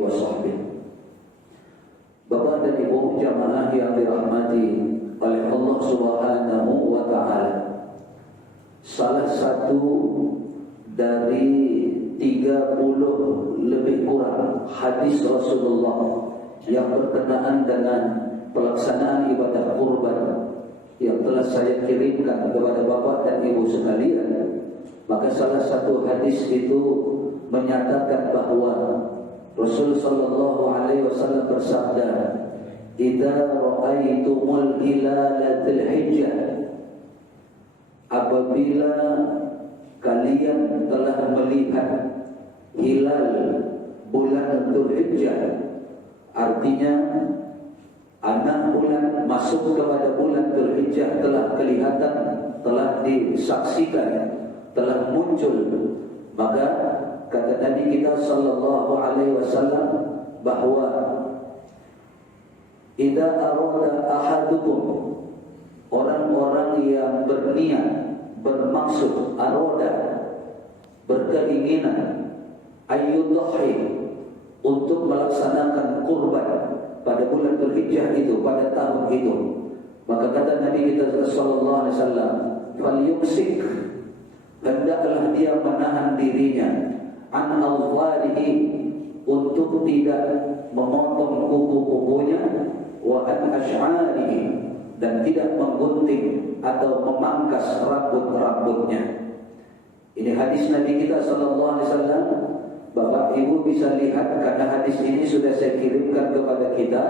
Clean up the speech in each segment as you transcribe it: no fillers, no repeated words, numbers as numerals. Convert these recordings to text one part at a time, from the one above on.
alihi wasahbihi. Bapak dan Ibu jamaah yang dirahmati oleh Allah Subhanahu wa taala. Salah satu dari 30 lebih kurang hadis Rasulullah yang berkenaan dengan pelaksanaan ibadah kurban yang telah saya kirimkan kepada Bapak dan Ibu sekalian, maka salah satu hadis itu menyatakan bahwa Rasul sallallahu alaihi wasallam bersabda, "Idza ra'aitumul hilala dzil hijjah," apabila kalian telah melihat hilal bulan Dzulhijjah, artinya anak bulan masuk kepada bulan Dzulhijjah telah kelihatan, telah disaksikan, telah muncul, maka kata Nabi kita sallallahu alaihi wasallam bahwa idza arada ahadukum, orang-orang yang berniat, bermaksud, aroda, berkeinginan, ayyudhi, untuk melaksanakan kurban pada bulan Dzulhijjah itu, pada tahun itu, maka kata Nabi kita sallallahu alaihi wasallam, falyumsik, hendaklah dia menahan dirinya, an awwalihi, untuk tidak memotong kuku-kukunya, wa an ash'arihi, dan tidak menggunting atau memangkas rambut-rambutnya. Ini hadis Nabi kita sallallahu alaihi wasallam. Bapak Ibu bisa lihat, karena hadis ini sudah saya kirimkan kepada kita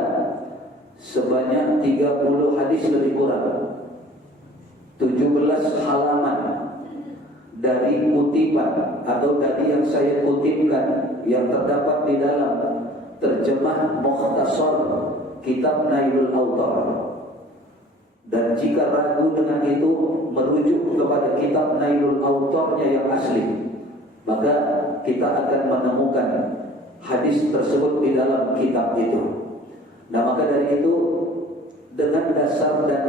sebanyak 30 hadis lebih kurang, 17 halaman dari kutipan atau dari yang saya kutipkan yang terdapat di dalam terjemah Mukhtasar Kitab Nailul Autar. Dan jika ragu dengan itu, merujuk kepada kitab Nailul Autarnya yang asli, maka kita akan menemukan hadis tersebut di dalam kitab itu. Nah, maka dari itu, dengan dasar dan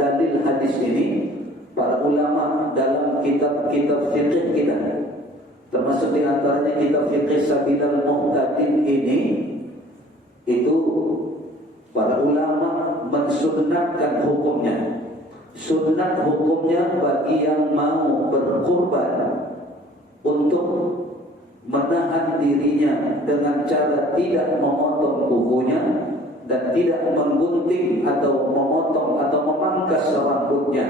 dalil hadis ini, para ulama dalam kitab-kitab fikih kita, termasuk di antaranya kitab fikih Sabilal Muhtadin ini, itu para ulama mensunnatkan hukumnya. Sunnat hukumnya bagi yang mau berkurban untuk menahan dirinya dengan cara tidak memotong kukunya dan tidak menggunting atau memotong atau memangkas rambutnya.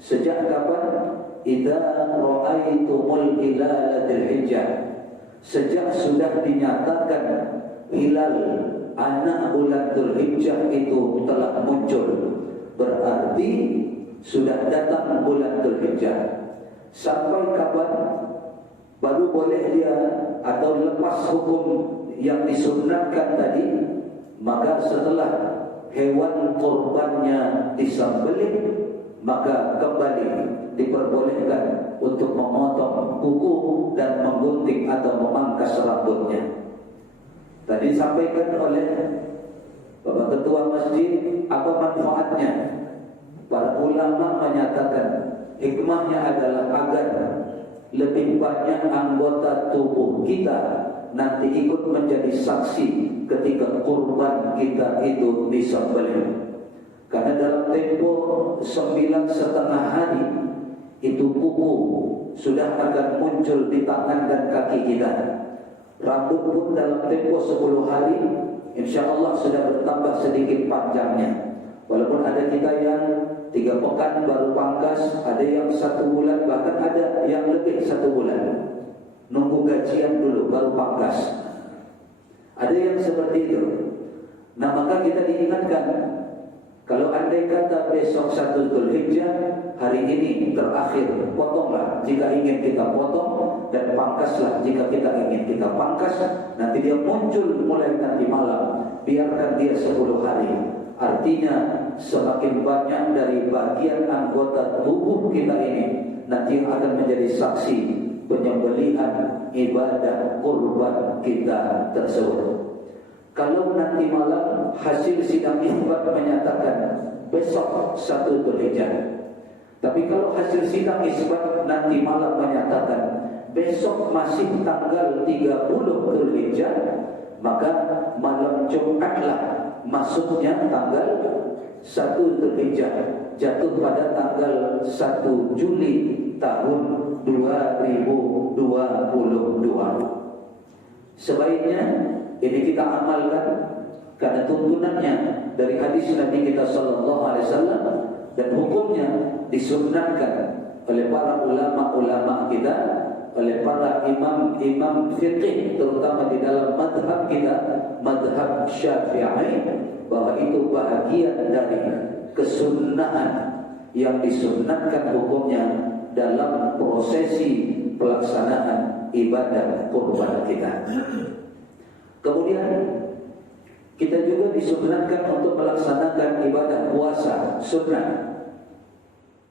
Sejak kapan? Idza ra'aitumul hilala dzulhijjah, sejak sudah dinyatakan hilal anak bulan Dzulhijjah itu telah muncul, berarti sudah datang bulan Dzulhijjah. Sampai kapan baru boleh dia atau lepas hukum yang disunnahkan tadi? Maka setelah hewan kurbannya disembelih, maka kembali diperbolehkan untuk memotong kuku dan menggunting atau memangkas rambutnya. Tadi disampaikan oleh Bapak Ketua Masjid, apa manfaatnya? Para ulama menyatakan hikmahnya adalah agar lebih banyak anggota tubuh kita nanti ikut menjadi saksi ketika kurban kita itu disembelih. Karena dalam tempo 9,5 hari itu kuku sudah akan muncul di tangan dan kaki kita. Rambut pun dalam tempo 10 hari insya Allah sudah bertambah sedikit panjangnya. Walaupun ada kita yang 3 pekan baru pangkas, ada yang 1 bulan, bahkan ada yang lebih 1 bulan. Nunggu gajian dulu baru pangkas. Ada yang seperti itu. Nah, maka kita diingatkan, kalau andai kata besok 1 Dzulhijjah, hari ini terakhir, potonglah jika ingin kita potong, dan pangkaslah jika kita ingin kita pangkas. Nanti dia muncul mulai nanti malam, biarkan dia 10 hari. Artinya semakin banyak dari bagian anggota tubuh kita ini nanti yang akan menjadi saksi penyembelihan ibadah kurban kita tersebut. Kalau nanti malam hasil sidang isbat menyatakan besok 1 Dzulhijjah, tapi kalau hasil sidang isbat nanti malam menyatakan besok masih tanggal 30 Dzulhijjah, maka malam Jumatlah masuknya tanggal 1 Dzulhijjah, jatuh pada tanggal 1 Juli tahun 2022. Sebaiknya ini kita amalkan karena tuntunannya dari hadis Nabi kita sallallahu alaihi wasallam, dan hukumnya disunnahkan oleh para ulama-ulama kita, oleh para imam-imam fiqih, terutama di dalam madhab kita, madhab Syafi'i, bahwa itu bahagian dari kesunnahan yang disunnahkan hukumnya dalam prosesi pelaksanaan ibadah kurban kita. Kemudian kita juga disunnahkan untuk melaksanakan ibadah puasa sunnah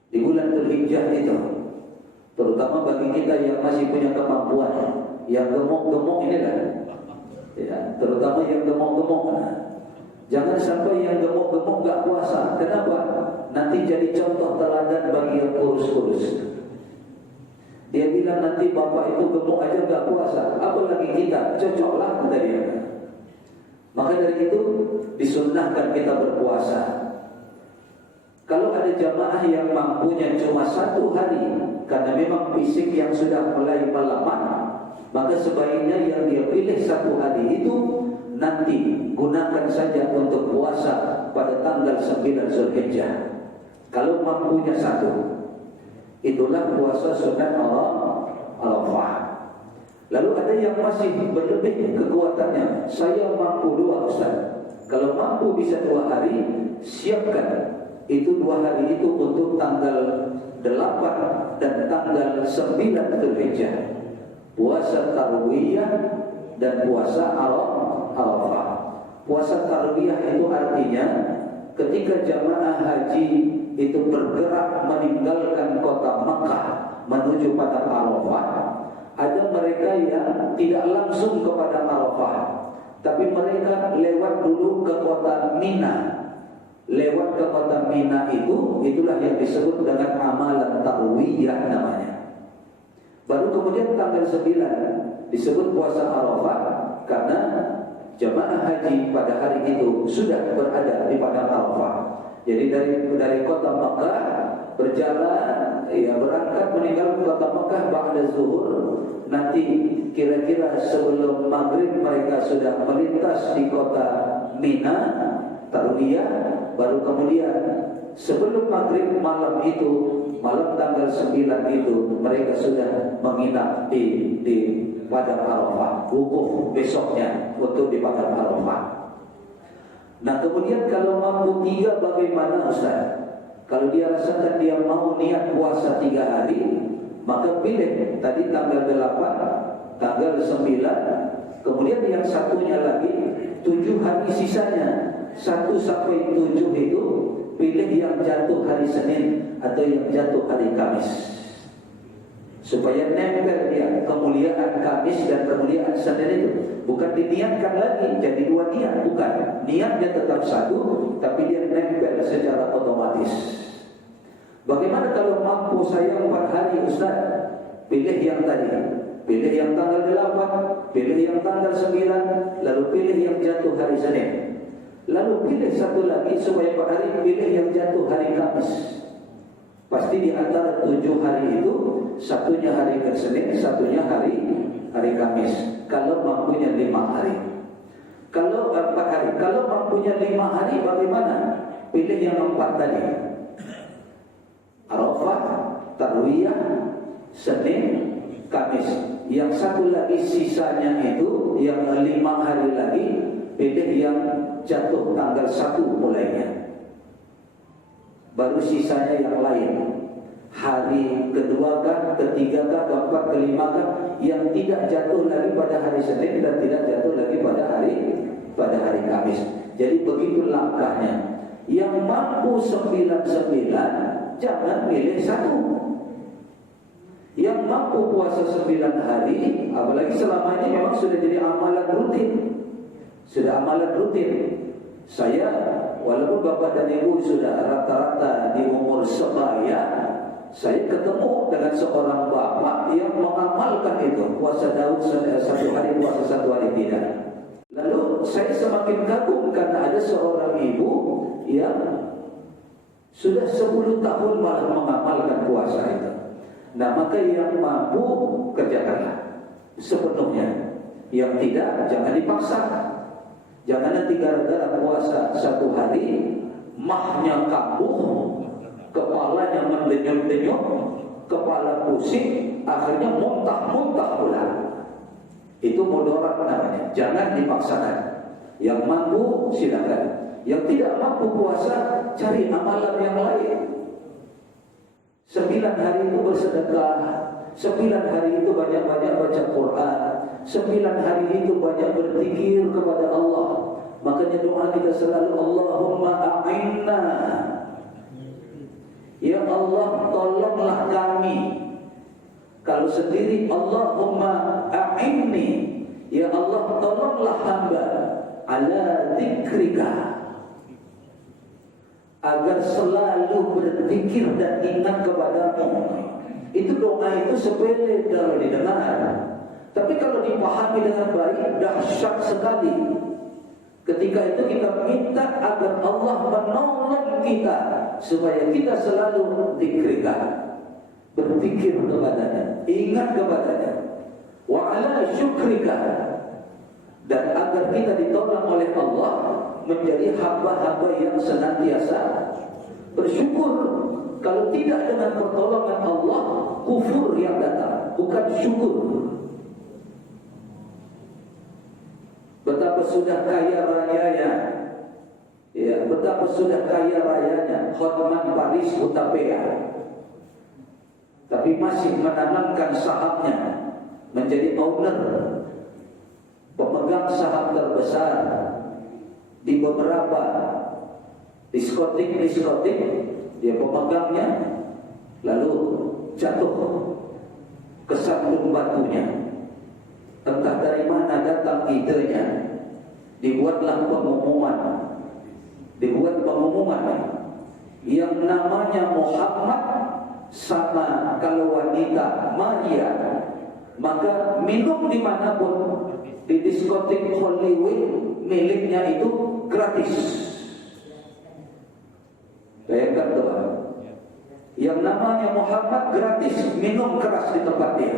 di bulan Dzulhijjah itu, terutama bagi kita yang masih punya kemampuan, yang gemuk-gemuk inilah, ya, terutama yang gemuk-gemuk. Jangan sampai yang gemuk-gemuk gak puasa. Kenapa? Nanti jadi contoh teladan bagi yang kurus-kurus. Dia bilang nanti bapak itu gemuk aja gak puasa, apalagi kita, cocoklah kata dia. Maka dari itu disunnahkan kita berpuasa. Kalau ada jamaah yang mampunya cuma 1 hari, karena memang fisik yang sudah mulai melemah, maka sebaiknya yang dia pilih 1 hari itu nanti gunakan saja untuk puasa pada tanggal 9 Dzulhijjah. Kalau mampunya 1, itulah puasa sunat Arafah. Lalu ada yang masih berlebih kekuatannya, saya mampu 2 Ustaz. Kalau mampu bisa 2 hari, siapkan itu 2 hari itu untuk tanggal 8 dan tanggal 9 Dzulhijjah, puasa tarwiyah dan puasa Arafah. Puasa tarwiyah itu artinya ketika jamaah haji itu bergerak meninggalkan kota Makkah menuju pada Arafah, ada mereka yang tidak langsung kepada Arafah, tapi mereka lewat dulu ke kota Mina. Lewat ke kota Mina itulah yang disebut dengan amalan tarwiyah namanya. Baru kemudian tanggal 9 disebut puasa Arafah, karena jamaah haji pada hari itu sudah berada di padang Arafah. Jadi dari kota Makkah berjalan, ya, berangkat meninggalkan kota Makkah ba'da zuhur. Nanti kira-kira sebelum maghrib mereka sudah melintas di kota Mina tarwiyah. Baru kemudian sebelum maghrib malam itu, malam tanggal 9 itu, mereka sudah menginap di padang Arafah, wukuf besoknya untuk di padang Arafah. Nah kemudian kalau mampu 3 bagaimana Ustaz? Kalau dia rasakan dia mau niat puasa 3 hari, maka pilih tadi tanggal 8, tanggal 9, kemudian yang satunya lagi 7 hari sisanya, 1 sampai 7 itu pilih yang jatuh hari Senin atau yang jatuh hari Kamis, supaya nempel dia kemuliaan Kamis dan kemuliaan Senin itu. Bukan diniatkan lagi jadi 2 niat, bukan. Niatnya tetap 1, tapi dia nempel secara otomatis. Bagaimana kalau mampu saya 4 hari Ustaz? Pilih yang tadi, pilih yang tanggal 8, pilih yang tanggal 9, lalu pilih yang jatuh hari Senin. Lalu pilih 1 lagi supaya 4 hari, pilih yang jatuh hari Kamis. Pasti di antara 7 hari itu, satunya hari Senin, satunya hari Kamis. Kalau mampunya 5 hari. Kalau 4 hari, kalau mampunya 5 hari bagaimana? Pilih yang 4 tadi. Arafah, tarwiyah, Senin, Kamis. Yang 1 lagi sisanya itu, yang 5 hari lagi, pilih yang jatuh tanggal 1 mulainya. Baru sisanya yang lain. Hari kedua kah, ketiga kah, keempat, kelima kah, yang tidak jatuh lagi pada hari Senin dan tidak jatuh lagi pada hari Kamis. Jadi begitu langkahnya. Yang mampu 99 jangan pilih 1. Yang mampu puasa 9 hari, apalagi selama ini memang sudah jadi amalan rutin. Sudah amalan rutin. Saya walaupun bapak dan ibu sudah rata-rata di umur sebaya, saya ketemu dengan seorang bapak yang mengamalkan itu, puasa Daud 1 hari, puasa 1 hari tidak. Lalu saya semakin kagum karena ada seorang ibu yang sudah 10 tahun malah mengamalkan puasa itu. Nah, maka yang mampu kerjakanlah sepenuhnya. Yang tidak, jangan dipaksa. Jangan nanti gara-gara puasa 1 hari mahnya kambuh, kepalanya mendenyut-denyut, kepala pusing, akhirnya muntah-muntah pula. Itu mudarat namanya. Jangan dipaksakan. Yang mampu silakan. Yang tidak mampu puasa, cari amalan yang lain. 9 hari itu bersedekah, 9 hari itu banyak-banyak baca Quran, 9 hari itu banyak berzikir kepada Allah. Makanya doa kita selalu, Allahumma a'inna, ya Allah tolonglah kami. Kalau sendiri, Allahumma a'inni, ya Allah tolonglah hamba ala dzikrika, agar selalu berzikir dan ingat kepadamu. Itu doa itu sepele kalau didengar, tapi kalau dipahami dengan baik dahsyat sekali. Ketika itu kita minta agar Allah menolong kita supaya kita selalu dzikrika, berzikir kepadanya, ingat kepadanya, wa ala syukrika, dan agar kita ditolong oleh Allah menjadi hamba-hamba yang senantiasa bersyukur. Kalau tidak dengan pertolongan Allah, kufur yang datang, bukan syukur. Betapa sudah kaya rayanya, ya, betapa sudah kaya rayanya Hotman Paris Hutapea, tapi masih menanamkan sahamnya, menjadi owner, pemegang saham terbesar di beberapa diskotik, dia pemegangnya, lalu jatuh kesandung batunya. Entah dari mana datang idenya, dibuat pengumuman yang namanya Muhammad sama kalau wanita Maria, maka minum dimanapun, di diskotik Hollywood miliknya itu gratis. Bayangkan tuh, yang namanya Muhammad gratis, minum keras di tempat dia,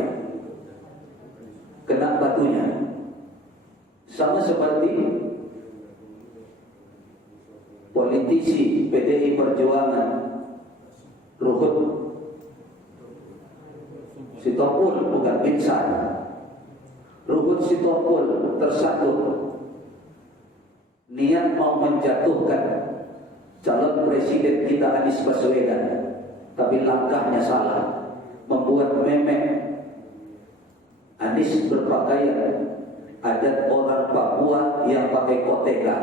kena batunya. Sama seperti politisi PDI Perjuangan Ruhut Sitompul, bukan Binsan, Ruhut Sitompul tersatu niat mau menjatuhkan calon presiden kita Anies Baswedan, tapi langkahnya salah, membuat memek Anies berpakaian adat orang Papua yang pakai koteka.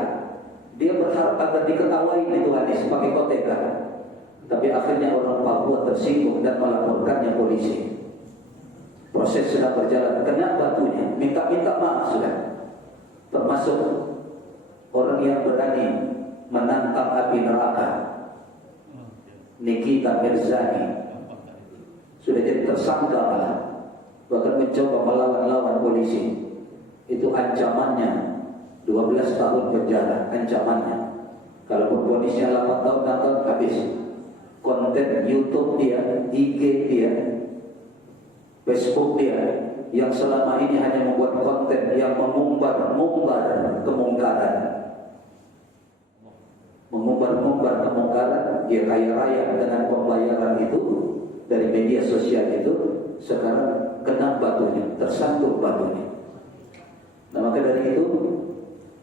Dia berharap agar diketawain itu Anies pakai koteka, tapi akhirnya orang Papua tersinggung dan melaporkannya polisi. Proses sudah berjalan, kena batunya, minta maaf sudah. Termasuk orang yang berani menantang api neraka, Nikita Mirzani, sudah jadi tersangka malah, bahkan mencoba melawan polisi. Itu ancamannya 12 tahun penjara, ancamannya. Kalau ponisnya 8 tahun habis. Konten YouTube dia, IG dia, Facebook dia, yang selama ini hanya membuat konten yang mengumbar kemungkaran, dia kaya raya dengan pembayaran itu dari media sosial itu. Sekarang kena batunya, tersandung batunya. Nah, maka dari itu,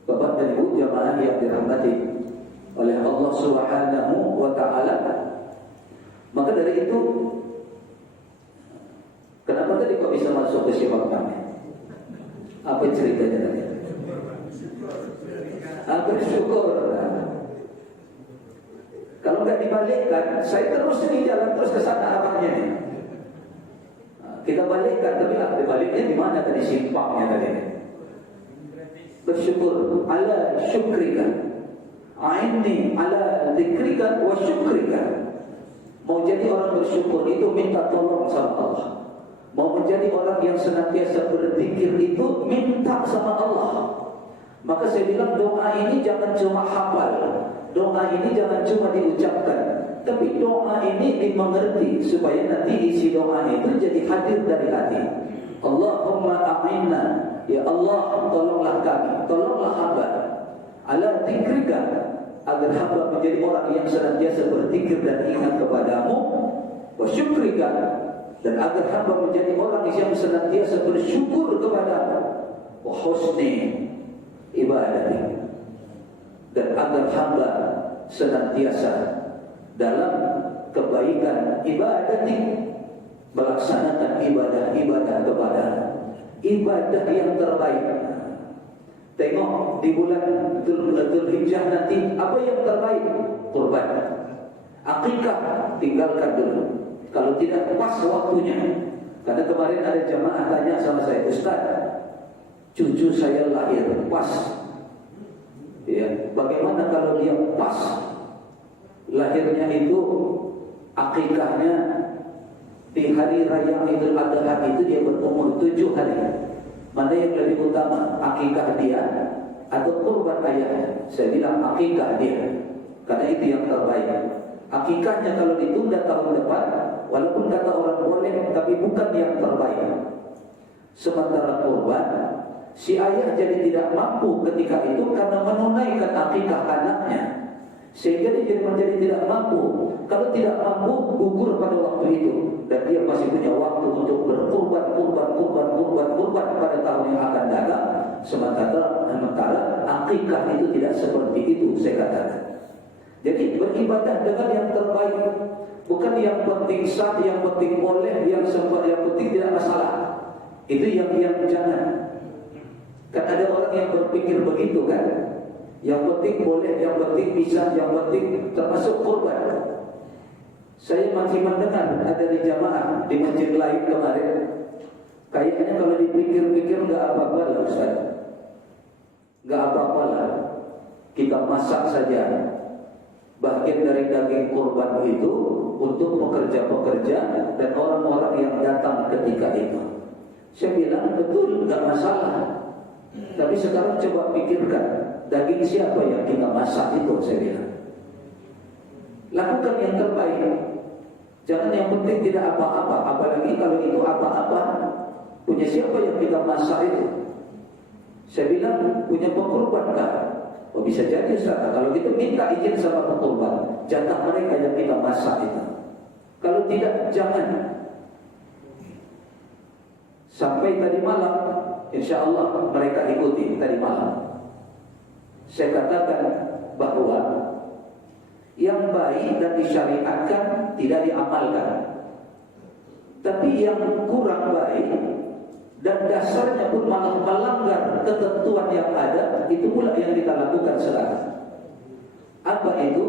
Bapak dan Ibu jamaah yang dirahmati oleh Allah Subhanahu wa ta'ala, maka dari itu, kenapa tadi kok bisa masuk ke sifat kami? Apa ceritanya tadi? Bersyukur. Kalau nggak dibalikkan, saya terus ini jalan terus ke sana arahnya. Kita balikkan, tapi baliknya di mana tadi simpangnya tadi? Bersyukur ala syukrika, a'inni ala dzikrika wa syukrika. Mau jadi orang bersyukur itu minta tolong sama Allah. Mau menjadi orang yang senantiasa berzikir itu minta sama Allah. Maka saya bilang doa ini jangan cuma hafal, doa ini jangan cuma diucapkan, tapi doa ini dimengerti supaya nanti isi doa itu jadi hadir dari hati. Allahumma a'inna, ya Allah tolonglah kami, tolonglah hamba ala dzikrika, agar hamba menjadi orang yang senantiasa berzikir dan ingat kepadamu, wa syukrika, dan agar hamba menjadi orang yang senantiasa bersyukur kepadamu, wa husni ibadati, dan agar hamba senantiasa dalam kebaikan ibadati, melaksanakan ibadah-ibadah kepada ibadah yang terbaik. Tengok di bulan Dzulhijjah nanti apa yang terbaik? Kurban, akikah tinggalkan dulu kalau tidak pas waktunya. Karena kemarin ada jamaah tanya sama saya, Ustaz, cucu saya lahir pas, ya, bagaimana kalau dia pas lahirnya itu akikahnya di hari raya Idul Adha itu dia berumur 7 hari. Mana yang lebih utama, akikah dia atau kurban ayahnya? Saya bilang akikah dia, karena itu yang terbaik. Akikahnya kalau ditunda tahun depan, walaupun kata orang boleh, tapi bukan yang terbaik. Sementara kurban, si ayah jadi tidak mampu ketika itu karena menunaikan akikah anaknya, sehingga dia menjadi tidak mampu. Kalau tidak mampu, gugur pada waktu itu, dan dia masih punya waktu untuk berkurban pada tahun yang akan datang. Sementara akikah itu tidak seperti itu, saya katakan. Jadi beribadah dengan yang terbaik, bukan yang penting sah, yang penting boleh, yang penting tidak masalah. Itu yang jangan. Kan ada orang yang berpikir begitu kan? Yang penting boleh, yang penting bisa, yang penting termasuk kurban. Saya masih mendengar ada di jamaah di masjid lain kemarin, kayaknya kalau dipikir-pikir nggak apa-apa lah Ustaz, nggak apa-apa lah, kita masak saja bagian dari daging kurban itu untuk pekerja-pekerja dan orang-orang yang datang ketika itu. Saya bilang betul, nggak masalah. Tapi sekarang coba pikirkan, daging siapa yang kita masak itu? Saya bilang lakukan yang terbaik. Jangan yang penting tidak apa-apa. Apalagi kalau itu apa-apa, punya siapa yang kita masak itu? Saya bilang punya pekurban kah? Oh bisa jadi Ustaz. Kalau gitu minta izin sama pekurban, jatah mereka yang kita masak itu. Kalau tidak, jangan. Sampai tadi malam, insya Allah mereka ikuti tadi malam. Saya katakan bahwa yang baik dan disyariatkan tidak diamalkan, tapi yang kurang baik dan dasarnya pun malah melanggar ketentuan yang ada, itu pula yang kita lakukan sekarang. Apa itu?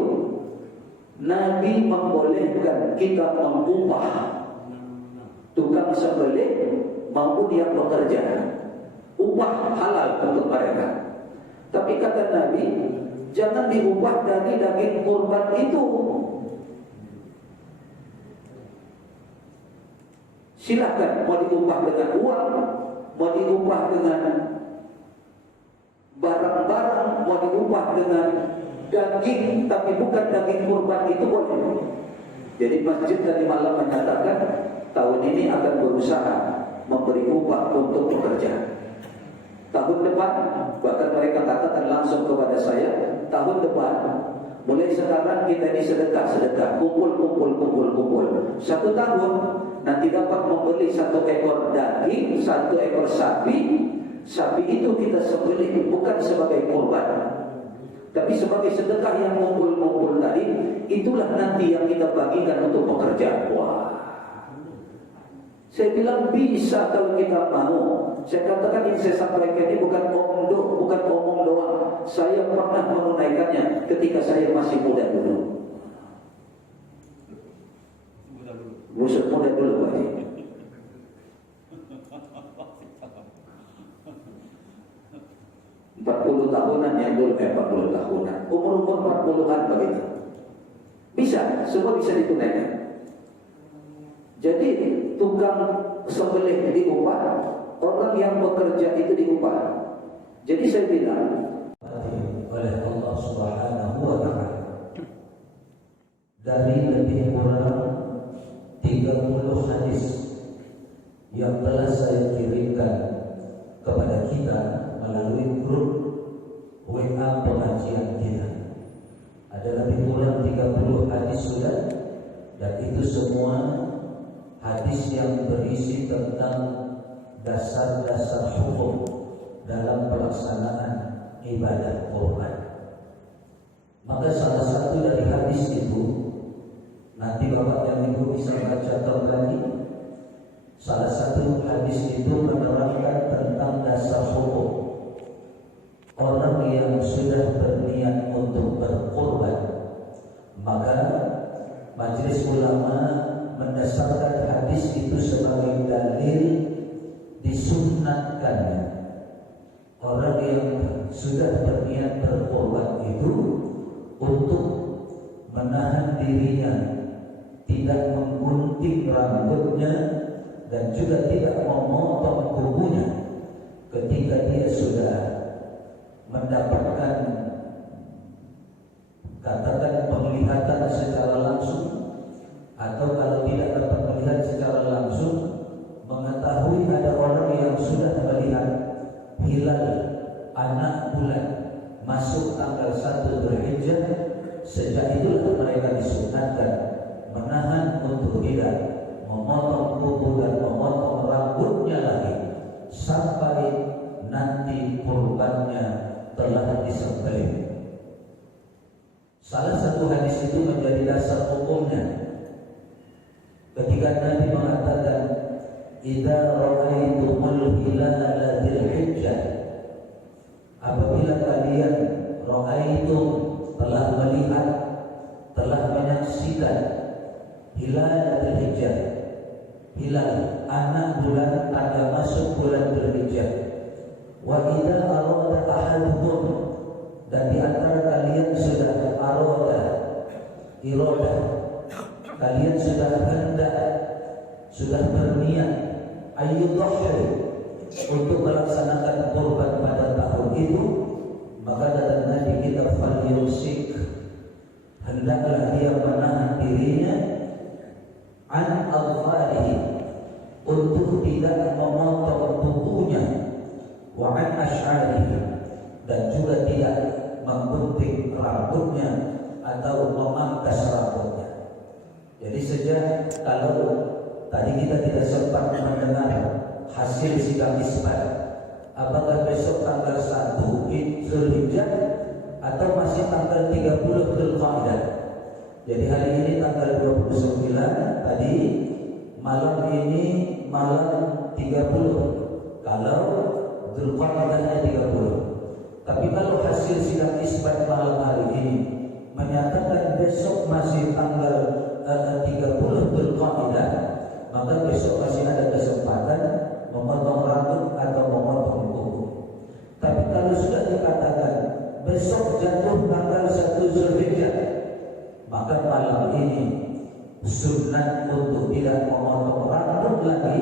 Nabi membolehkan kita mengupah tukang sembelih maupun yang bekerja, upah halal untuk mereka. Tapi kata Nabi, jangan diubah dari daging kurban itu. Silakan mau diubah dengan uang, mau diubah dengan barang-barang, mau diubah dengan daging, tapi bukan daging kurban itu boleh. Jadi masjid tadi malam menyatakan tahun ini akan berusaha memberi upah untuk pekerja. Tahun depan, bahkan mereka katakan langsung kepada saya, tahun depan mulai sekarang kita ini sedekah, kumpul. 1 tahun nanti dapat membeli 1 ekor daging, 1 ekor sapi. Sapi itu kita sembelih bukan sebagai kurban, tapi sebagai sedekah yang kumpul tadi. Itulah nanti yang kita bagikan untuk pekerja. Wah, saya bilang bisa kalau kita mau. Saya katakan yang saya sampaikan ini bukan omong doang. Saya pernah menunaikannya ketika saya masih muda dulu. Muda dulu Pak Haji. 40 tahunan yang dulu, 40 tahunan. Umur 40-an begitu. Bisa, semua bisa ditunaikan. Jadi tukang sembelih diupah, orang yang bekerja itu diupah. Jadi saya bilang oleh Allah Subhanahu wa Ta'ala dari lebih kurang 30 hadis yang telah saya kirimkan kepada kita melalui grup WA pengajian kita. Ada lebih kurang 30 hadis sudah, dan itu semua hadis yang berisi tentang dasar-dasar hukum dalam pelaksanaan ibadah kurban. Maka salah satu dari hadis itu, nanti Bapak dan Ibu bisa baca kembali. Salah satu hadis itu menerangkan tentang dasar hukum orang yang sudah berniat untuk berkurban. Maka Majelis Ulama mendasarkan hadis itu sebagai dalil disunnatkannya orang yang sudah berniat berkorban itu untuk menahan dirinya, tidak menggunting rambutnya dan juga tidak memotong kukunya ketika dia sudah mendapatkan katakan penglihatan secara langsung, atau kalau tidak dapat melihat secara langsung, mengetahui ada orang yang sudah melihat hilal anak bulan masuk tanggal 1 Dzulhijjah. Sejak itulah mereka disunatkan menahan untuk tidak memotong kuku dan memotong rambutnya lagi sampai nanti kurbannya telah disembelih. Salah satu hadis itu menjadi dasar hukumnya ketika Nabi mengatakan, "Idza ra'aitumul hilala dzulhijjah," apabila kalian ra'aitum telah melihat, telah menyaksikan hilal dzulhijjah, hilal anak bulan tanda masuk bulan dzulhijjah, wa idza arada ahadukum, dan di antara kalian sudah irodah, kalian sudah hendak, sudah berniat ayyudhhi untuk melaksanakan kurban pada tahun itu, maka kata Nabi kita falyusik, hendaklah dia menahan dirinya an adfarihi, untuk tidak memotong kukunya, wa an ash'arihi, dan juga tidak menggunting rambutnya atau memangkas rambutnya. Jadi sejak kalau tadi kita tidak sempat mendengar hasil sidang isbat, apakah besok tanggal 1 Dzulhijjah atau masih tanggal 30 Dzulqa'dah. Jadi hari ini tanggal 29, tadi malam ini malam 30. Kalau Dzulqa'dahnya 30. Tapi kalau hasil sidang isbat malam hari ini menyatakan besok masih tanggal 30 Dzulqa'dah, maka besok masih ada kesempatan memotong rambut atau memotong kuku. Tapi kalau sudah dikatakan besok jatuh tanggal 1 Dzulhijjah, maka malam ini sunat untuk tidak memotong rambut lagi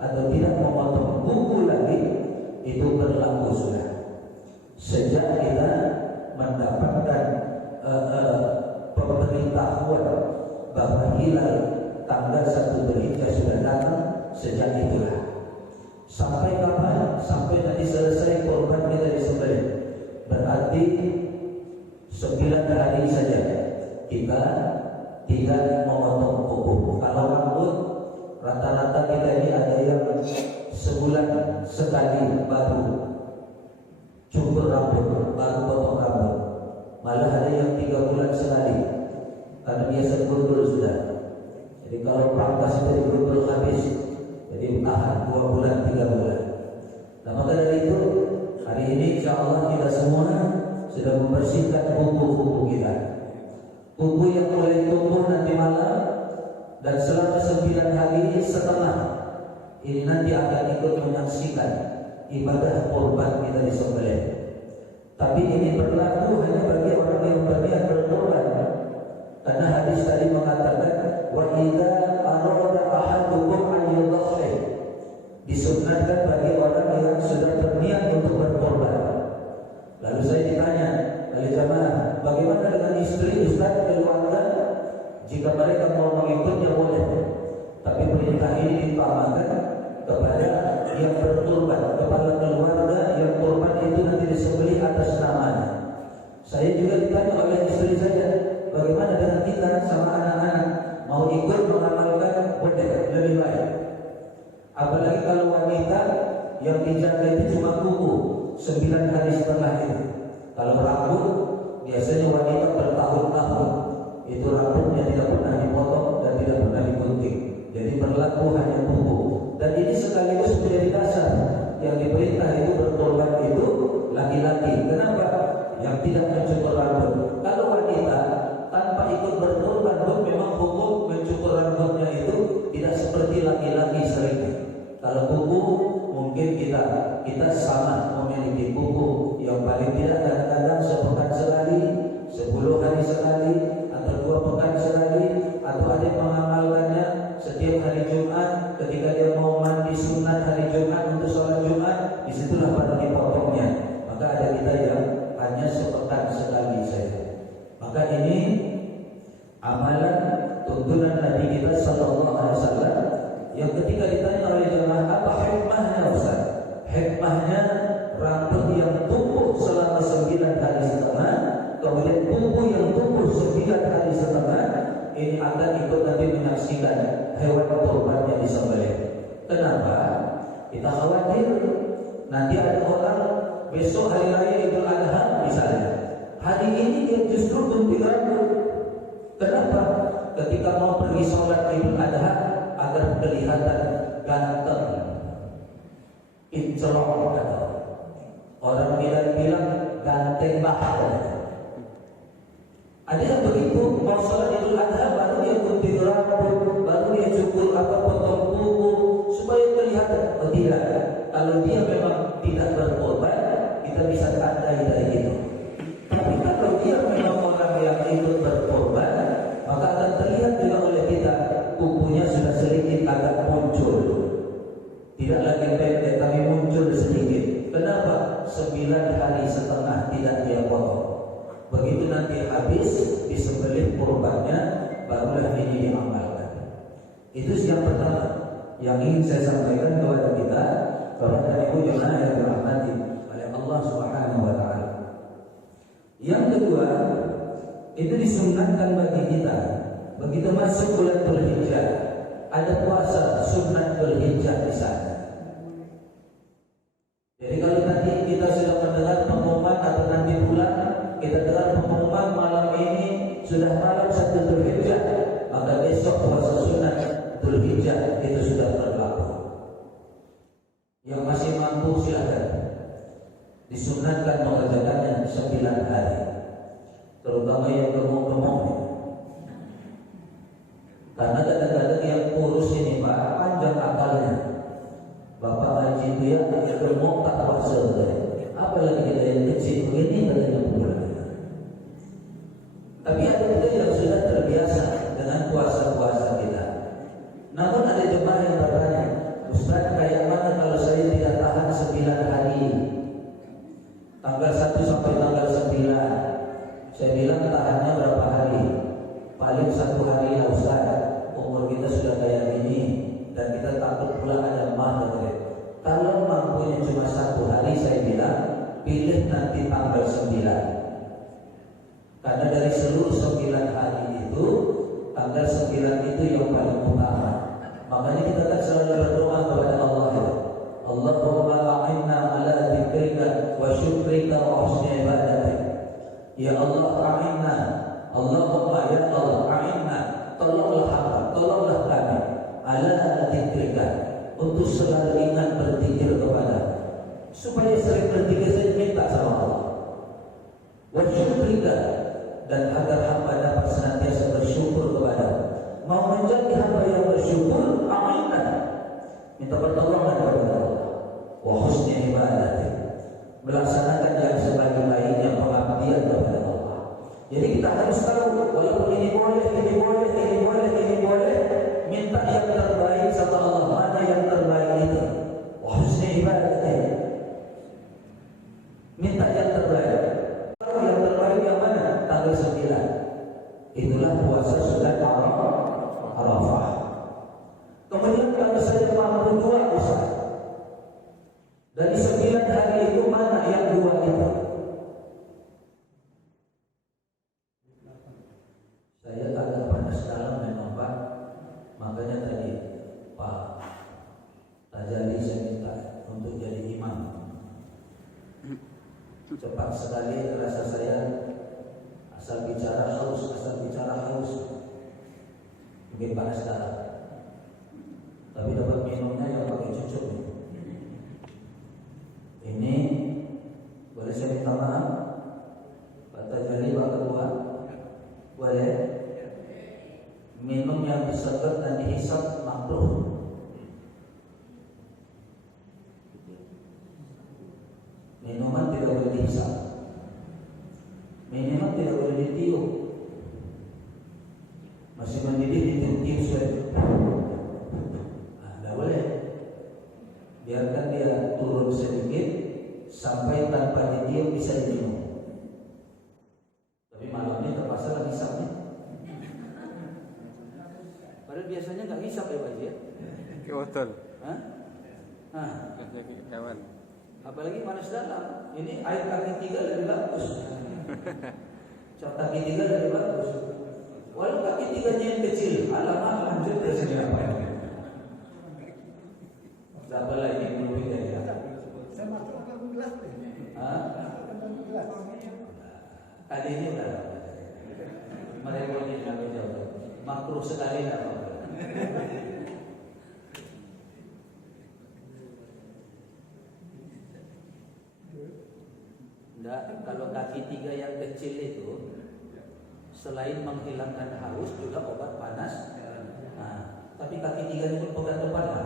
atau tidak memotong kuku lagi itu berlaku sudah. Sejak kita mendapatkan pemberitahuan bahwa hilal tanggal 1 Dzulhijjah sudah datang, sejak itulah. Sampai kapan? Sampai nanti selesai korban kita disembelih. Berarti 9 hari saja kita tidak memotong kuku. Kalau rambut, rata-rata kita ini ada yang sebulan sekali baru cukur rambut, baru potong rambut. Malah ada yang 3 bulan sekali, karena biasa gundul sudah. Jadi kalau pangkas itu digundul habis, jadi tahan 2 bulan, 3 bulan. Nah maka dari itu hari ini insya Allah kita semua sudah membersihkan kuku-kuku kita. Kuku yang mulai tumbuh nanti malam dan selama 9 hari setelah ini nanti akan ikut menyaksikan ibadah kurban kita disembelih. Tapi ini berlaku hanya bagi orang yang berniat berkorban. Karena hadis tadi mengatakan wa idza arada ahadukum an yudhhi, disunatkan bagi orang yang sudah berniat untuk berkorban. ditanya oleh jamaah, bagaimana dengan istri, ustaz, keluarga? Jika mereka mau mengikutnya boleh, tapi perintah ini diutamakan kepada yang berkorban, kepala keluarga yang korban itu nanti disembelih atas namanya. Saya juga ditanya oleh istri saya, bagaimana dengan kita sama anak-anak, mau ikut mengamalkan? Boleh, lebih baik. Apalagi kalau wanita yang dijaga itu cuma kuku 9 hari setelah itu. Kalau rambut, biasanya wanita bertahun-tahun itu rambutnya tidak pernah dipotong dan tidak pernah digunting. Jadi berlaku hanya kuku. Dan ini sekaligus menjadi dasar yang diperintah itu berkorban itu laki-laki. Kenapa? Yang tidak mencukur rambut. Kalau wanita tanpa ikut berkorban pun memang hukum mencukur rambutnya itu tidak seperti laki-laki seringnya. Kalau kuku mungkin kita sama memiliki kuku yang paling tidak kadang-kadang sepekan sekali, 10 hari sekali, atau 2 pekan sekali, atau ada yang mengamalkannya setiap hari Jumat ketika dia mau mandi sunat hari Jumat untuk sholat Jumat, disitulah baru dipotongnya. Maka ada kita yang hanya sepekan sekali saja. Maka ini amalan tuntunan Nabi kita sallallahu alaihi wasallam yang ketika ditanya oleh jemaah, apa hikmahnya Ustaz? Hikmahnya rambut yang tumbuh selama 9 hari setengah, kemudian kuku yang tumbuh 9 hari setengah, ini akan ikut nanti menyaksikan hewan kurban yang disembelih. Kenapa? Kita khawatir nanti ada orang besok hari raya Idul Adha misalnya, hari ini dia justru gunting rambut. Kenapa? Ketika mau pergi sholat Idul Adha agar kelihatan ganteng, incelok kata orang bilang ganteng bahar. Ada yang begitu, mau sholat Idul Adha baru dia gunting rambut, baru dia cukur potong kuku supaya kelihatan. Oh tidak, kalau dia memang tidak berkorban, kita bisa tandai dari itu. Tapi kalau dia memang orang yang ikut berkorban, maka akan terlihat juga oleh kita kukunya sudah sedikit agak muncul, tidak lagi pendek tapi muncul sedikit. Kenapa? 9 hari setengah tidak dia potong. Begitu nanti habis disembelih kurbannya, barulah ini diamalkan. Itu yang pertama yang ingin saya sampaikan kepada kita, kepada ibu jemaah yang dirahmati oleh Allah Subhanahu wa taala. Yang kedua, itu disunnahkan bagi kita begitu masuk bulan Dzulhijjah, ada puasa sunnah Dzulhijjah di sana. Jadi kalau nanti kita sudah mendengar pengumuman atau nanti pulang kita dengar pengumuman malam ini sudah malam 1 Dzulhijjah, maka besok puasa sunnah Dzulhijjah itu sudah berlaku. Yang masih mampu silakan. Disunnahkan mengerjakannya 9 hari, terutama yang gemuk-gemuk. Karena kadang-kadang yang kurus ini Pak panjang akalnya. Bapak haji itu ya gemuk tak puasa. Apalagi kita yang kecil begini katanya pulang. Tapi ada juga yang sudah terbiasa dengan puasa-puasa kita. Namun ada jemaah yang bertanya, Ustaz, kayak mana kalau saya tidak tahan 9 hari? Tanggal 1 sampai tanggal 9. Saya bilang tahannya berapa hari? Paling 1 hari ya Ustaz. Umur kita sudah kayak gini dan kita takut pula ada maghrib. Kalau mampunya cuma 1 hari, saya bilang pilih nanti tanggal 9. Karena dari seluruh 9 hari itu, tanggal 9 itu yang paling utama. Makanya kita kan selalu berdoa kepada Allah ya. Allahumma a'inna ala dzikrika wa syukrika wa husni ibadatik. Ya Allah a'inna, Allahumma ya Allah a'inna, tolonglah kami ala dzikrika, untuk selalu ingat berzikir kepada, supaya sering berzikir saya minta sama Allah. Wa syukrika, dan agar hamba dapat senantiasa bersyukur kepada. Mau menjadi hamba yang bersyukur, a'inna, minta pertolongan kepada Allah. Wa husni ibadatik, melaksanakan yang sebaik-baiknya pengabdian kepada Allah. Jadi kita harus tahu, walaupun ini boleh, minta yang terbaik sama Allah. Mana yang terbaik itu? Wa husni ibadatik, minta yang terbaik. sekali rasa saya asal bicara haus, mungkin panas darah. Tapi dapat minumnya yang pakai cucuk. Ini boleh saya minta maaf, Pak Tajali, Pak Ketua, boleh? Minum yang diseger dan dihisap makruh. Minuman tidak boleh dihisap, minuman tidak boleh ditiup. Masih mendidih ditiup-tiup sudah. Tidak boleh. Biarkan dia turun sedikit sampai tanpa ditiup bisa diminum. Tapi malamnya terpaksa lagi hisapnya. Padahal biasanya nggak hisap ya Pak ya? Betul. Hah? Nah, Kawan. apalagi panas dalam. Ini air kaki 3 lebih bagus. Cap kaki 3 lebih bagus. Walau kaki 3-nya yang kecil, alamak lanjut ke sini apa? Siapa lagi yang belum pindah? Saya masuk ke gelas nih. Hah? Tadi ini udah. Mereka ini kami jauh. Makruh sekali apa? Enggak, kalau kaki 3 yang kecil itu selain menghilangkan haus juga obat panas. Nah, tapi kaki 3 itu pegang depan lah.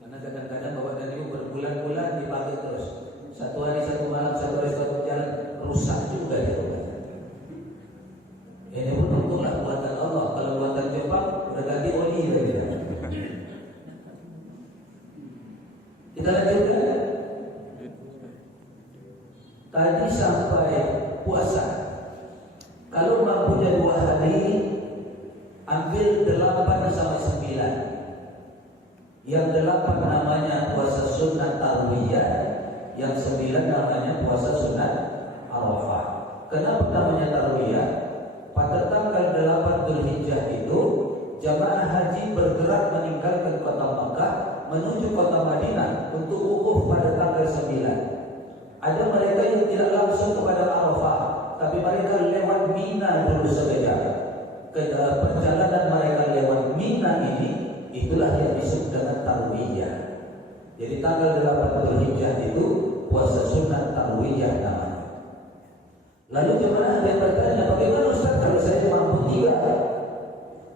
Karena kadang-kadang obat dan itu berbulan-bulan dipakai terus. Satu hari satu malam, satu hari satu jalan, rusak juga itu. Ini pun untunglah buatan Allah. Kalau buatan Jepang udah ganti oli lagi. Kita lanjutkan. Tadi sampai puasa. Kalau mampunya 2 hari, ambil 8 sampai 9. Yang 8 namanya puasa sunat tarwiyah, yang 9 namanya puasa sunat Arafah. Kenapa namanya tarwiyah? Pada tanggal 8 Dzulhijjah itu jamaah haji bergerak meninggalkan kota Makkah menuju kota Madinah untuk wukuf pada tanggal 9. Ada mereka yang tidak langsung kepada Arafah, tapi mereka lewat Mina dulu sekejap. Perjalanan mereka lewat Mina ini, itulah yang disebut dengan tarwiyah. Jadi tanggal 8 Dzulhijjah itu puasa sunat tarwiyah namanya. Lalu jemaah ada yang bertanya, bagaimana Ustaz kalau saya mampu 3?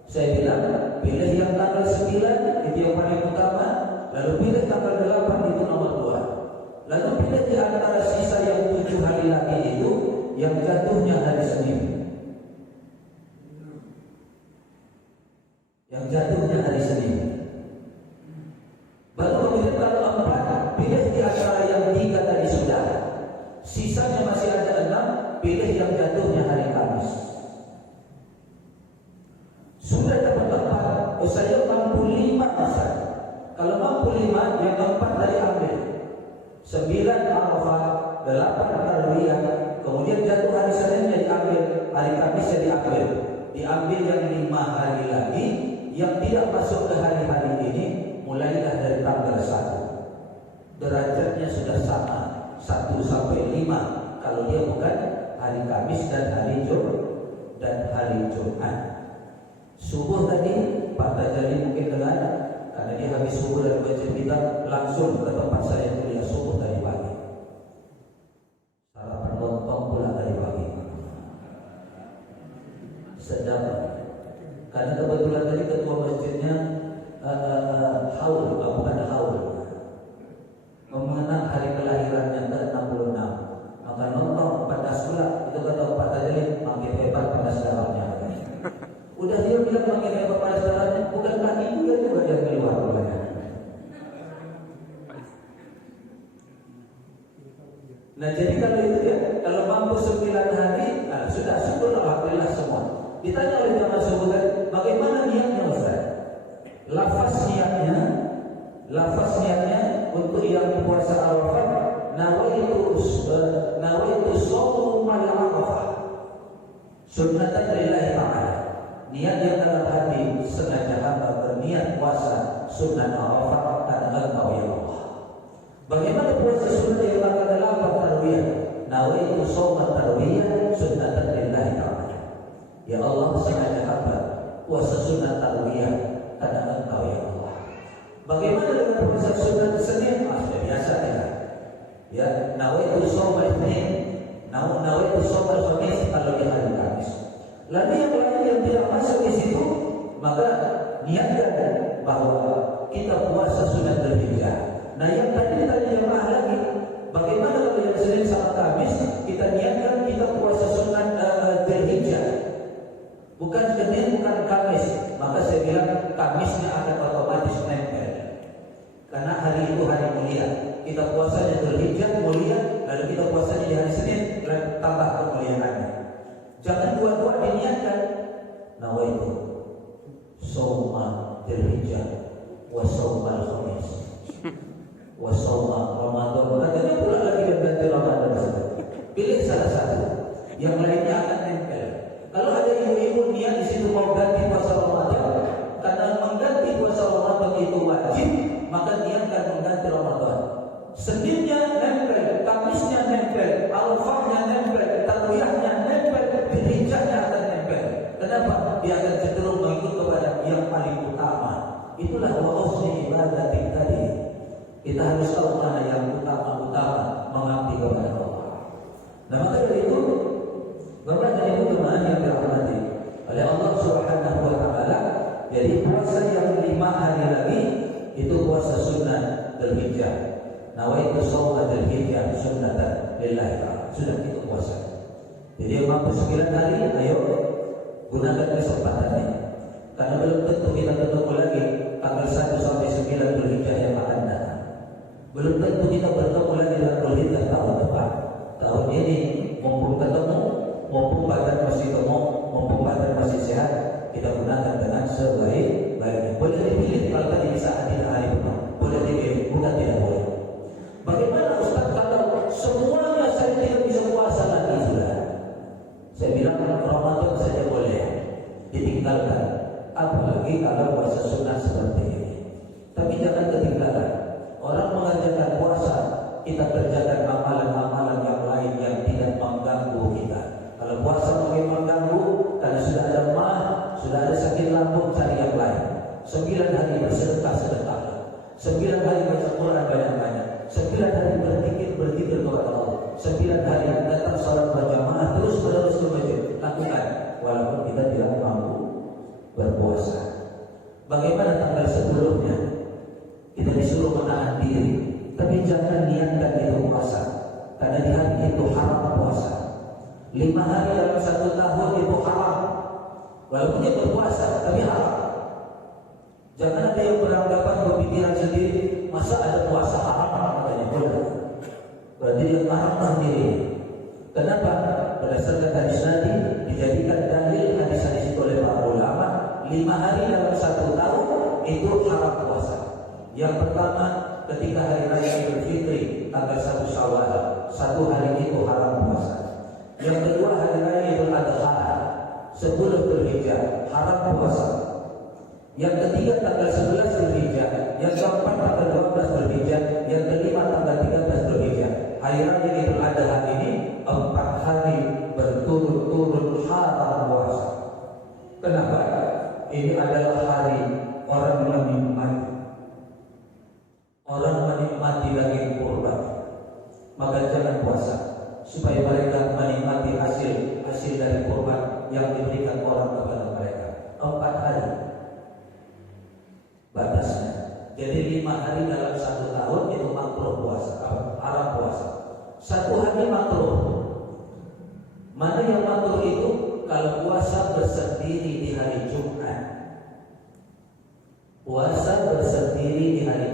Saya bilang, pilih yang tanggal 9 itu yang paling utama, lalu pilih tanggal 8 itu nomor 2. Lalu pilih di antara sisa yang 7 hari lagi itu yang jatuhnya hari Senin. Yang jatuhnya hari Senin. Baru kemudian kalau 4, pilih di antara yang 3 tadi sudah, sisanya masih ada 6, pilih yang jatuhnya hari Kamis. Sudah dapat 4, saya mampu 5 masa. Kalau mampu 5, yang 4 dari ambil. 9 Arafah, 8 Tarwiyah, kemudian jatuh hari Seninnya diambil, hari Kamisnya diambil. Diambil yang 5 hari lagi, yang tidak masuk ke hari-hari ini, mulailah dari tanggal 1. Derajatnya sudah sama, 1 sampai 5 kalau dia bukan hari Kamis dan hari Jumat. Subuh tadi Pak Tajali mungkin dengar, karena dia habis subuh dan baca kitab langsung ke tempat saya kuliah subuh tadi pagi. Sarapan lontong pula tadi pagi. Sedap. Karena kebetulan tadi ketua masjidnya bukan haul, mengenang hari kelahirannya ke-66. Maka nonton panas pula. Itu kata Pak Tajali, makin hebat panas darahnya. Udah dia bilang makin hebat panas darahnya, bukan kaki juga dia keluar. Nah jadi kalau itu ya, kalau mampu 9 hari, nah, sudah syukur alhamdulillah semua. Ditanya oleh jamaah sebutan, bagaimana niatnya Ustaz? Lafaz niatnya untuk yang puasa Arafah, nawaitu shaumal Arafah sunnatan lillahi ta'ala. niat yang dalam hati sengaja hamba berniat puasa sunnah Arafah karena Engkau ya Allah. Bagaimana puasa sunnah yang tanggal 8 Tarwiyah? Nawaitu shaumat Tarwiyah sunnatan lillahi ta'ala. Ya Allah, sengaja hamba puasa sunnah Tarwiyah karena Engkau ya Allah. Bagaimana dengan puasa sunnah Senin? Sudah biasa ya. Ya, nawaitu shaumat Senin, nawaitu shaumat Khamis kalau di hari Kamis. Lalu yang lain yang tidak masuk di situ, maka niatkan bahwa kita puasa sunnah Dzulhijjah. Nah yang tadi jemaah lagi, bagaimana kalau yang Senin sama Kamis kita niatkan kita puasa sunnah Dzulhijjah, bukan Senin bukan Kamis, maka saya bilang Kamisnya akan otomatis nempel, karena hari itu hari mulia. Kita puasanya Dzulhijjah mulia, lalu kita puasanya di hari Senin, tambah kemuliaannya. Jangan dua-dua diniatkan. Nawaitu shauma Dzulhijjah wa shaumal Khamis wa shauma Ramadan. Katanya pula lagi berganti Ramadan. Pilih salah satu, yang lainnya akan nempel. Kalau ada ibu-ibu niat di situ mau ganti puasa Ramadan, karena mengganti puasa Ramadan itu wajib, maka niatkan mengganti Ramadan. Seninnya nempel, Kamisnya nempel, Arafahnya nempel, Tarwiyahnya nempel, Dzulhijjahnya akan nempel. Kenapa? Dia akan cenderung mengikut kepada yang paling utama. Itulah wahusni ibadah tadi. Kita harus tahu mana yang utama mengabdi kepada Allah. Nah maka dari itu, Bapak dan Ibu jemaah yang dirahmati oleh Allah Subhanahu wa taala, jadi puasa yang 5 hari lagi itu puasa sunnah Dzulhijjah. Nawaitu shauma Dzulhijjah sunnatan lillahi ta'ala. Sudah itu puasa. Jadi yang mampu 9 hari, ayo gunakan kesempatannya. Karena belum tentu kita ketemu lagi tanggal 1 sampai 9 Dzulhijjah yang akan datang. Belum tentu kita bertemu lagi dengan Dzulhijjah tahun depan. Tahun ini mumpung ketemu, mumpung badan masih gemuk, mumpung badan masih sehat, kita gunakan dengan sebaik-baiknya. Boleh dipilih kalau tadi bisa hadir hari penuh. Boleh dipilih, bukan tidak boleh. Bagaimana Ustaz kalau semuanya saya tidak bisa puasa lagi sudah? Saya bilang Ramadan saja boleh ditinggalkan, apalagi kalau puasa sunnah seperti ini. Tapi jangan ketinggalan. Orang mengerjakan puasa, kita kerjakan amalan-amalan yang lain yang tidak mengganggu kita. Kalau puasa mungkin mengganggu, karena sudah ada mah, sudah ada sakit lambung, cari yang lain. 9 hari bersedekah, 9 hari baca Quran banyak-banyak, 9 hari berzikir kepada Allah, 9 hari datang salat berjamaah terus-menerus ke masjid. Lakukan, walaupun kita tidak mampu berpuasa. Bagaimana tanggal sebelumnya? Kita disuruh menahan diri, tapi jangan niatkan itu puasa, karena di hari itu haram puasa. 5 hari dalam 1 tahun itu haram, walaupun dia berpuasa, tapi haram. Jangan ada yang beranggapan berpikiran sendiri, masa ada puasa haram katanya boleh. Berarti dia haram sendiri. Kenapa? Berdasarkan hadis Nabi dijadikan dalil hadis-hadis itu oleh para ulama. 5 hari dalam 1 tahun itu haram puasa. Yang pertama, ketika hari raya Idul Fitri tanggal 1 Syawal, 1 hari itu haram puasa. Yang kedua, hari raya Idul Adha 10 Dzulhijjah haram puasa. Yang ketiga tanggal 11 Dzulhijjah, yang keempat tanggal 12 Dzulhijjah, yang kelima tanggal 13 Dzulhijjah. Hari raya Idul Adha ini 4 hari berturut-turut haram puasa. Kenapa? Ini adalah hari orang menikmati daging kurban. Maka jangan puasa supaya mereka menikmati hasil dari kurban yang diberikan orang kepada mereka. 4 hari batasnya. Jadi 5 hari dalam 1 tahun itu makruh puasa, haram puasa. 1 hari makruh. Mana yang makruh itu? Kalau puasa bersendiri di hari Jumat. Puasa bersendiri di hari